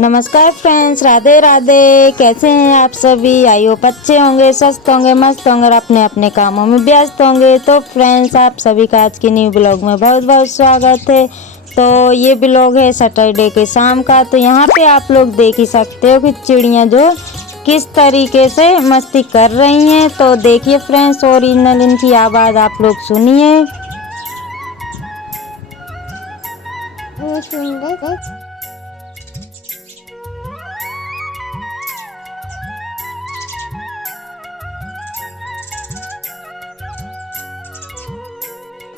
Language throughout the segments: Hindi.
नमस्कार फ्रेंड्स, राधे राधे। कैसे हैं आप सभी? आई होप अच्छे होंगे, स्वस्थ होंगे, मस्त होंगे और अपने अपने कामों में व्यस्त होंगे। तो फ्रेंड्स, आप सभी का आज के न्यू ब्लॉग में बहुत बहुत स्वागत है। तो ये ब्लॉग है सैटरडे के शाम का। तो यहाँ पे आप लोग देख ही सकते हो कि चिड़ियाँ जो किस तरीके से मस्ती कर रही हैं। तो देखिए फ्रेंड्स, ओरिजिनल इनकी आवाज़ आप लोग सुनिए।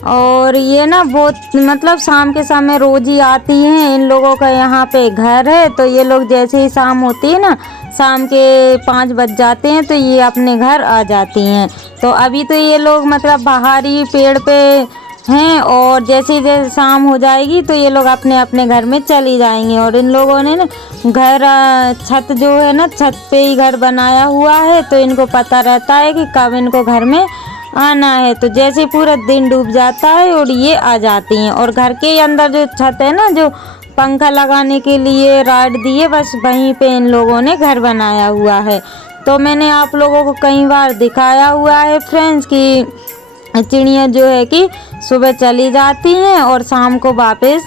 और ये ना बहुत मतलब शाम के समय रोज ही आती हैं। इन लोगों का यहाँ पे घर है, तो ये लोग जैसे ही शाम होती है ना, शाम के 5 बज जाते हैं तो ये अपने घर आ जाती हैं। तो अभी तो ये लोग मतलब बाहर ही पेड़ पे हैं, और जैसे जैसे शाम हो जाएगी तो ये लोग अपने अपने घर में चली जाएंगी। और इन लोगों ने ना घर छत जो है ना, छत पे ही घर बनाया हुआ है, तो इनको पता रहता है कि कब इनको घर में आना है। तो जैसे पूरा दिन डूब जाता है और ये आ जाती हैं। और घर के अंदर जो छत है ना, जो पंखा लगाने के लिए राड दिए, बस वहीं पे इन लोगों ने घर बनाया हुआ है। तो मैंने आप लोगों को कई बार दिखाया हुआ है फ्रेंड्स कि चिड़िया जो है कि सुबह चली जाती हैं और शाम को वापस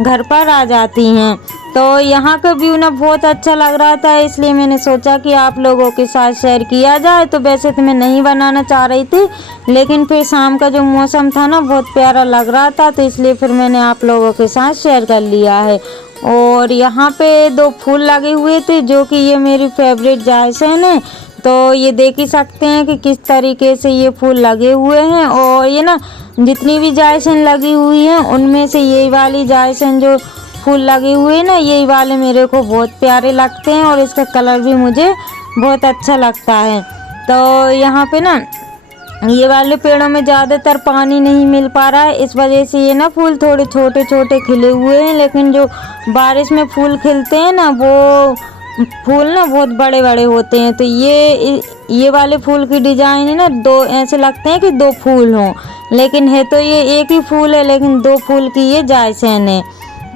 घर पर आ जाती हैं। तो यहाँ का व्यू ना बहुत अच्छा लग रहा था, इसलिए मैंने सोचा कि आप लोगों के साथ शेयर किया जाए। तो वैसे तो मैं नहीं बनाना चाह रही थी, लेकिन फिर शाम का जो मौसम था ना बहुत प्यारा लग रहा था, तो इसलिए फिर मैंने आप लोगों के साथ शेयर कर लिया है। और यहाँ पे 2 फूल लगे हुए थे, जो कि ये मेरी फेवरेट जायसन है। तो ये देख ही सकते हैं कि किस तरीके से ये फूल लगे हुए हैं। और ये ना जितनी भी जायसन लगी हुई हैं, उनमें से यही वाली जायसन जो फूल लगे हुए हैं ना, यही वाले मेरे को बहुत प्यारे लगते हैं और इसका कलर भी मुझे बहुत अच्छा लगता है। तो यहाँ पे ना ये वाले पेड़ों में ज़्यादातर पानी नहीं मिल पा रहा है, इस वजह से ये ना फूल थोड़े छोटे छोटे खिले हुए हैं। लेकिन जो बारिश में फूल खिलते हैं ना, वो फूल ना बहुत बड़े बड़े होते हैं। तो ये वाले फूल की डिजाइन है ना, 2 ऐसे लगते हैं कि 2 फूल हों, लेकिन है तो ये एक ही फूल है, लेकिन 2 फूल की ये जायसन है।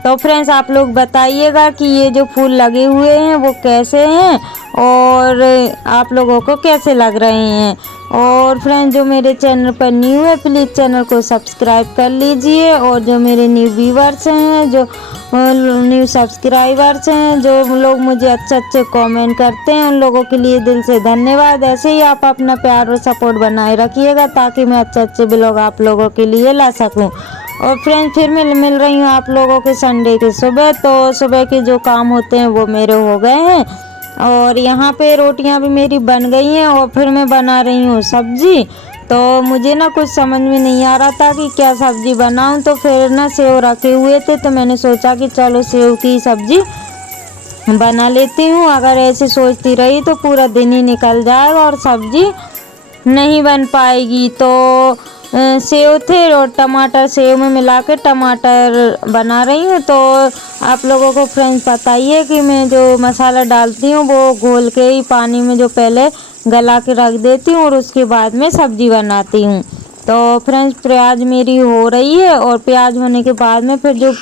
तो फ्रेंड्स, आप लोग बताइएगा कि ये जो फूल लगे हुए हैं वो कैसे हैं और आप लोगों को कैसे लग रहे हैं। और फ्रेंड्स, जो मेरे चैनल पर न्यू है, प्लीज़ चैनल को सब्सक्राइब कर लीजिए। और जो मेरे न्यू व्यूवर्स हैं, जो न्यू सब्सक्राइबर्स हैं, जो लोग मुझे अच्छे अच्छे कमेंट करते हैं, उन लोगों के लिए दिल से धन्यवाद। ऐसे ही आप अपना प्यार और सपोर्ट बनाए रखिएगा, ताकि मैं अच्छे अच्छे ब्लॉग आप लोगों के लिए ला सकूं। और फ्रेंड्स, फिर मैं मिल रही हूँ आप लोगों के संडे के सुबह। तो सुबह के जो काम होते हैं वो मेरे हो गए हैं, और यहाँ पे रोटियाँ भी मेरी बन गई हैं, और फिर मैं बना रही हूँ सब्जी। तो मुझे ना कुछ समझ में नहीं आ रहा था कि क्या सब्जी बनाऊँ। तो फिर ना सेव रखे हुए थे, तो मैंने सोचा कि चलो सेव की सब्जी बना लेती हूँ। अगर ऐसे सोचती रही तो पूरा दिन ही निकल जाएगा और सब्जी नहीं बन पाएगी। तो सेव थे और टमाटर सेव में मिला के टमाटर बना रही हूँ। तो आप लोगों को फ्रेंड्स पता ही है कि मैं जो मसाला डालती हूँ वो घोल के ही पानी में जो पहले गला के रख देती हूँ, और उसके बाद में सब्जी बनाती हूँ। तो फ्रेंड्स, प्याज मेरी हो रही है, और प्याज होने के बाद में फिर जो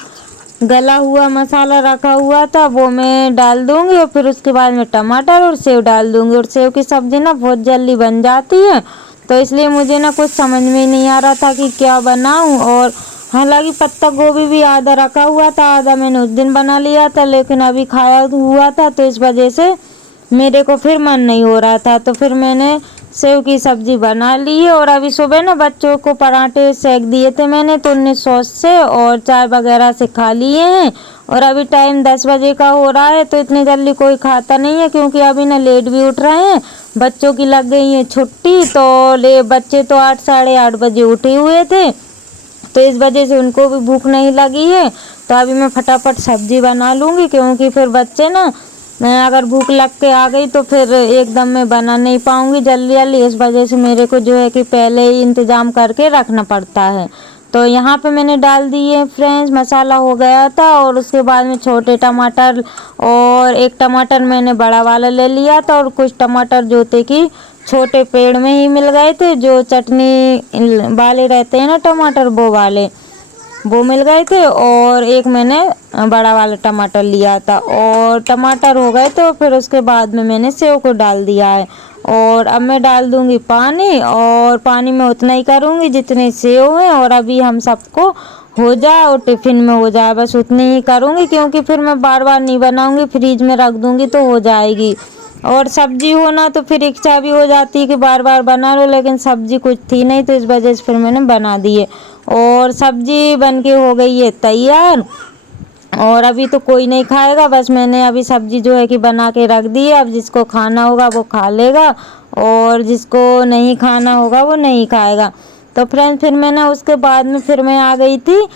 गला हुआ मसाला रखा हुआ था वो मैं डाल दूँगी, और फिर उसके बाद में टमाटर और सेव डाल दूँगी। और सेव की सब्ज़ी ना बहुत जल्दी बन जाती है, तो इसलिए मुझे ना कुछ समझ में नहीं आ रहा था कि क्या बनाऊं। और हालांकि पत्ता गोभी भी आधा रखा हुआ था, आधा मैंने उस दिन बना लिया था, लेकिन अभी खाया हुआ था, तो इस वजह से मेरे को फिर मन नहीं हो रहा था। तो फिर मैंने सेव की सब्ज़ी बना ली है। और अभी सुबह ना बच्चों को पराठे सेक दिए थे मैंने, तो उन्हें सॉस से और चाय वगैरह से खा लिए हैं। और अभी टाइम 10 बजे का हो रहा है, तो इतनी जल्दी कोई खाता नहीं है, क्योंकि अभी ना लेट भी उठ रहे हैं, बच्चों की लग गई है छुट्टी। तो बच्चे तो 8 साढ़े 8 बजे उठे हुए थे, तो इस वजह से उनको भी भूख नहीं लगी है। तो अभी मैं फटाफट सब्जी बना लूँगी, क्योंकि फिर बच्चे ना अगर भूख लग के आ गई तो फिर एकदम मैं बना नहीं पाऊँगी जल्दी जल्दी। इस वजह से मेरे को जो है कि पहले ही इंतज़ाम करके रखना पड़ता है। तो यहाँ पे मैंने डाल दिए फ्रेंड्स, मसाला हो गया था। और उसके बाद में छोटे टमाटर, और एक टमाटर मैंने बड़ा वाला ले लिया था, और कुछ टमाटर जो थे कि छोटे पेड़ में ही मिल गए थे, जो चटनी वाले रहते हैं ना टमाटर, वो वाले। वो मिल गए थे, और एक मैंने बड़ा वाला टमाटर लिया था, और टमाटर हो गए तो फिर उसके बाद में मैंने सेव को डाल दिया है। और अब मैं डाल दूंगी पानी, और पानी में उतना ही करूंगी जितने सेव हैं, और अभी हम सबको हो जाए और टिफिन में हो जाए, बस उतनी ही करूंगी, क्योंकि फिर मैं बार बार नहीं बनाऊंगी, फ्रीज में रख दूंगी तो हो जाएगी। और सब्जी होना तो फिर इच्छा भी हो जाती है कि बार बार बना लो, लेकिन सब्जी कुछ थी नहीं, तो इस वजह से फिर मैंने बना दी है। और सब्जी बन के हो गई है तैयार, और अभी तो कोई नहीं खाएगा, बस मैंने अभी सब्जी जो है कि बना के रख दी है। अब जिसको खाना होगा वो खा लेगा, और जिसको नहीं खाना होगा वो नहीं खाएगा। तो फ्रेंड्स फिर मैंने उसके बाद में फिर मैं आ गई थी,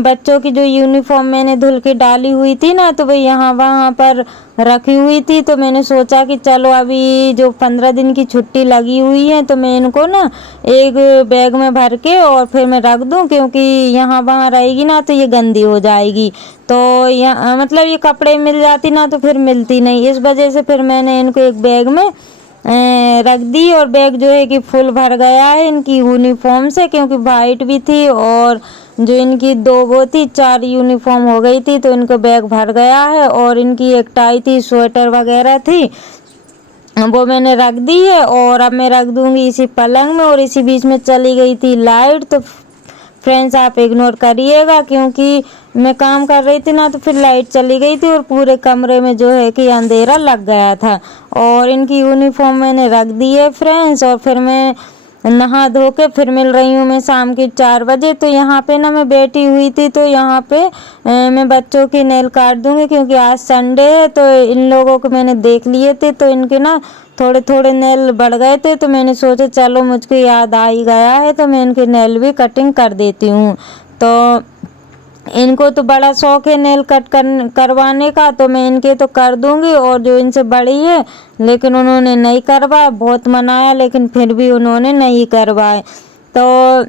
बच्चों की जो यूनिफॉर्म मैंने धुल के डाली हुई थी ना, तो वो यहाँ वहाँ पर रखी हुई थी। तो मैंने सोचा कि चलो अभी जो 15 दिन की छुट्टी लगी हुई है, तो मैं इनको ना एक बैग में भर के और फिर मैं रख दूं, क्योंकि यहाँ वहाँ रहेगी ना तो ये गंदी हो जाएगी। तो यहाँ मतलब ये कपड़े मिल जाती ना तो फिर मिलती नहीं, इस वजह से फिर मैंने इनको एक बैग में रख दी। और बैग जो है कि फुल भर गया है इनकी यूनिफॉर्म से, क्योंकि वाइट भी थी और जो इनकी दो वो थी 4 यूनिफॉर्म हो गई थी, तो इनको बैग भर गया है। और इनकी एक टाई थी, स्वेटर वगैरह थी, वो मैंने रख दी है। और अब मैं रख दूंगी इसी पलंग में, और इसी बीच में चली गई थी लाइट। तो फ्रेंड्स आप इग्नोर करिएगा, क्योंकि मैं काम कर रही थी ना तो फिर लाइट चली गई थी, और पूरे कमरे में जो है कि अंधेरा लग गया था। और इनकी यूनिफॉर्म मैंने रख दी है फ्रेंड्स, और फिर मैं नहा धो के फिर मिल रही हूँ मैं शाम के 4 बजे। तो यहाँ पे ना मैं बैठी हुई थी, तो यहाँ पे मैं बच्चों की नेल काट दूंगी, क्योंकि आज संडे है। तो इन लोगों को मैंने देख लिए थे, तो इनके ना थोड़े थोड़े नेल बढ़ गए थे, तो मैंने सोचा चलो मुझको याद आ ही गया है, तो मैं इनके नेल भी कटिंग कर देती हूँ। तो इनको तो बड़ा शौक है नेल कट करवाने का, तो मैं इनके तो कर दूंगी। और जो इनसे बड़ी है लेकिन उन्होंने नहीं करवाया, बहुत मनाया लेकिन फिर भी उन्होंने नहीं करवाए। तो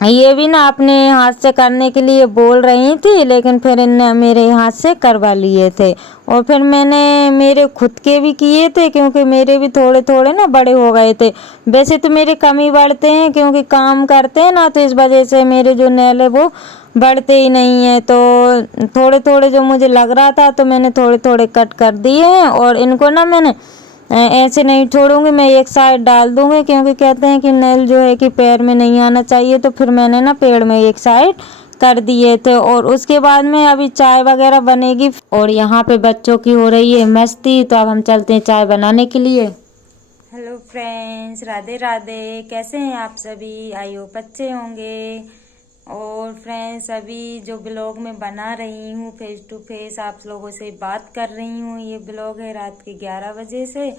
ये भी ना अपने हाथ से करने के लिए बोल रही थी, लेकिन फिर इनने मेरे हाथ से करवा लिए थे। और फिर मैंने मेरे खुद के भी किए थे, क्योंकि मेरे भी थोड़े थोड़े ना बड़े हो गए थे। वैसे तो मेरे कम ही बढ़ते हैं, क्योंकि काम करते हैं ना, तो इस वजह से मेरे जो नेल है वो बढ़ते ही नहीं है। तो थोड़े थोड़े जो मुझे लग रहा था, तो मैंने थोड़े थोड़े कट कर दिए हैं। और इनको ना मैंने ऐसे नहीं छोड़ूंगी, मैं एक साइड डाल दूंगी, क्योंकि कहते हैं कि नेल जो है कि पैर में नहीं आना चाहिए। तो फिर मैंने ना पेड़ में एक साइड कर दिए थे। और उसके बाद में अभी चाय वगैरह बनेगी, और यहाँ पे बच्चों की हो रही है मस्ती। तो अब हम चलते हैं चाय बनाने के लिए। हेलो फ्रेंड्स, राधे राधे, कैसे हैं आप सभी? आई होप अच्छे होंगे। और फ्रेंड्स अभी जो ब्लॉग मैं बना रही हूँ फेस टू फेस आप लोगों से बात कर रही हूँ, ये ब्लॉग है रात के 11 बजे से।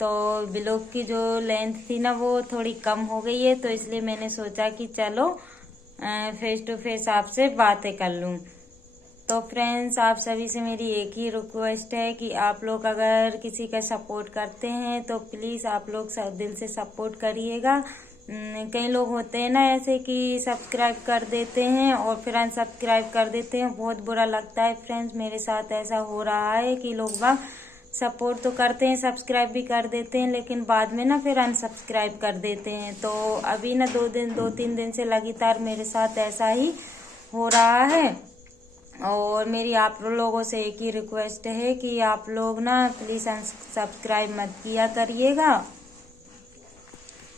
तो ब्लॉग की जो लेंथ थी ना वो थोड़ी कम हो गई है, तो इसलिए मैंने सोचा कि चलो फेस टू फेस आपसे बातें कर लूँ। तो फ्रेंड्स आप सभी से मेरी एक ही रिक्वेस्ट है कि आप लोग अगर किसी का सपोर्ट करते हैं तो प्लीज़ आप लोग दिल से सपोर्ट करिएगा। कई लोग होते हैं ना ऐसे कि सब्सक्राइब कर देते हैं और फिर अनसब्सक्राइब कर देते हैं, बहुत बुरा लगता है फ्रेंड्स। मेरे साथ ऐसा हो रहा है कि लोग बाग सपोर्ट तो करते हैं, सब्सक्राइब भी कर देते हैं, लेकिन बाद में ना फिर अनसब्सक्राइब कर देते हैं। तो अभी ना 2-3 दिन से लगातार मेरे साथ ऐसा ही हो रहा है। और मेरी आप लोगों से एक ही रिक्वेस्ट है कि आप लोग ना प्लीज़ अनसब्सक्राइब मत किया करिएगा।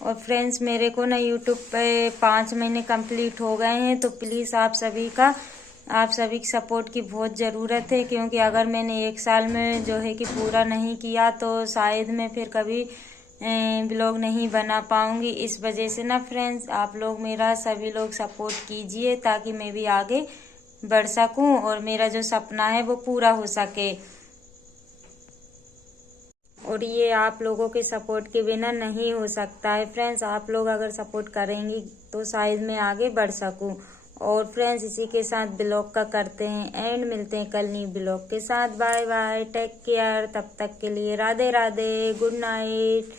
और फ्रेंड्स मेरे को ना यूट्यूब पे 5 महीने कंप्लीट हो गए हैं, तो प्लीज़ आप सभी की सपोर्ट की बहुत ज़रूरत है, क्योंकि अगर मैंने 1 साल में जो है कि पूरा नहीं किया तो शायद मैं फिर कभी ब्लॉग नहीं बना पाऊंगी। इस वजह से ना फ्रेंड्स आप लोग मेरा सभी लोग सपोर्ट कीजिए, ताकि मैं भी आगे बढ़ सकूं और मेरा जो सपना है वो पूरा हो सके। और ये आप लोगों के सपोर्ट के बिना नहीं हो सकता है फ्रेंड्स। आप लोग अगर सपोर्ट करेंगी तो शायद मैं आगे बढ़ सकूं। और फ्रेंड्स इसी के साथ ब्लॉग का करते हैं एंड, मिलते हैं कल न्यू ब्लॉग के साथ। बाय बाय, टेक केयर, तब तक के लिए राधे राधे, गुड नाइट।